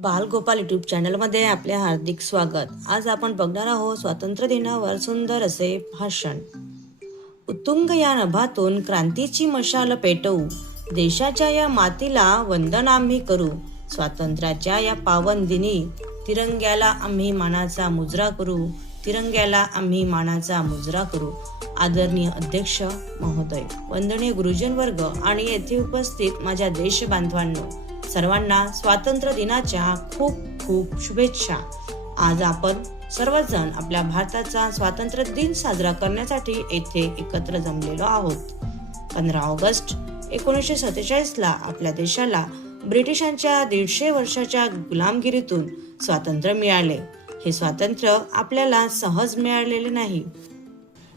Balgopal YouTube चॅनलमध्ये आपले हार्दिक स्वागत। आज आपण बघणार आहोत स्वातंत्र्य दिनावर सुंदर असे भाषण। उत्तुंग या नभातून क्रांतीची मशाल पेटवू, देशाच्या या मातीला वंदन आम्ही करू। स्वातंत्र्याच्या या पावन दिनी तिरंग्याला आम्ही मानाचा मुजरा करू, तिरंग्याला आम्ही मानाचा मुजरा करू। आदरणीय अध्यक्ष महोदय, वंदनीय गुरुजन वर्ग आणि येथे उपस्थित माझ्या देश बांधवांनो, सर्वांना स्वातंत्र्य दिनाच्या खूप खूप शुभेच्छा। आज आपण सर्वजण आपल्या भारताचा स्वातंत्र्य दिन साजरा करण्यासाठी येथे एकत्र जमलेलो आहोत। 15 ऑगस्ट 1947 ला आपल्या देशाला ब्रिटिशांच्या 150 वर्षाच्या गुलामगिरीतून स्वातंत्र्य मिळाले। हे स्वातंत्र्य आपल्याला सहज मिळालेले नाही।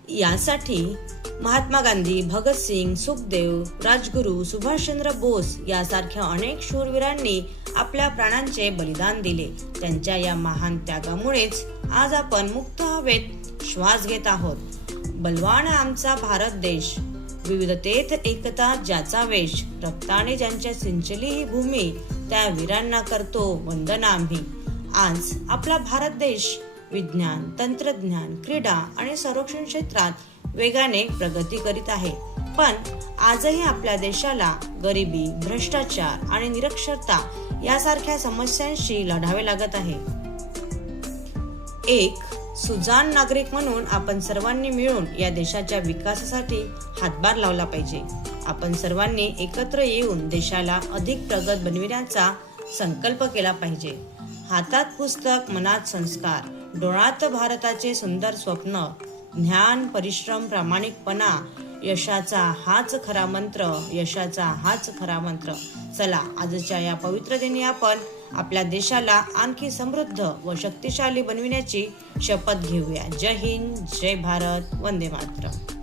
यासाठी महात्मा गांधी, भगतसिंग, सुखदेव, राजगुरू, सुभाषचंद्र बोस यासारख्या अनेक शूरवीरांनी आपल्या प्राणांचे बलिदान दिले। त्यांच्या या महान त्यागामुळेच आज आपण मुक्त हवेत श्वास घेत आहोत। बलवान आमचा भारत देश, विविधतेत एकता ज्याचा वेश, रक्ताने ज्यांच्या सिंचली ही भूमी, त्या वीरांना करतो वंदन आम्ही। आज आपला भारत देश विज्ञान, तंत्रज्ञान, क्रीडा आणि संरक्षण क्षेत्रात वेगाने प्रगती करीत आहे, पण आजही आपल्या देशाला गरिबी, भ्रष्टाचार आणि निरक्षरता यासारख्या समस्यांशी लढावे लागत आहे। एक सुजाण नागरिक म्हणून आपण सर्वांनी मिळून या देशाच्या विकासासाठी हातभार लावला पाहिजे। आपण सर्वांनी एकत्र येऊन देशाला अधिक प्रगत बनविण्याचा संकल्प केला पाहिजे। हातात पुस्तक, मनात संस्कार, डोळ्यात भारताचे सुंदर स्वप्न, ज्ञान, परिश्रम, प्रामाणिकपणा, यशाचा हाच खरा मंत्र, यशाचा हाच खरा मंत्र। चला, आजच्या या पवित्र दिनी आपण आपल्या देशाला आणखी समृद्ध व शक्तिशाली बनविण्याची शपथ घेऊया। जय हिंद, जय भारत, वंदे मातरम।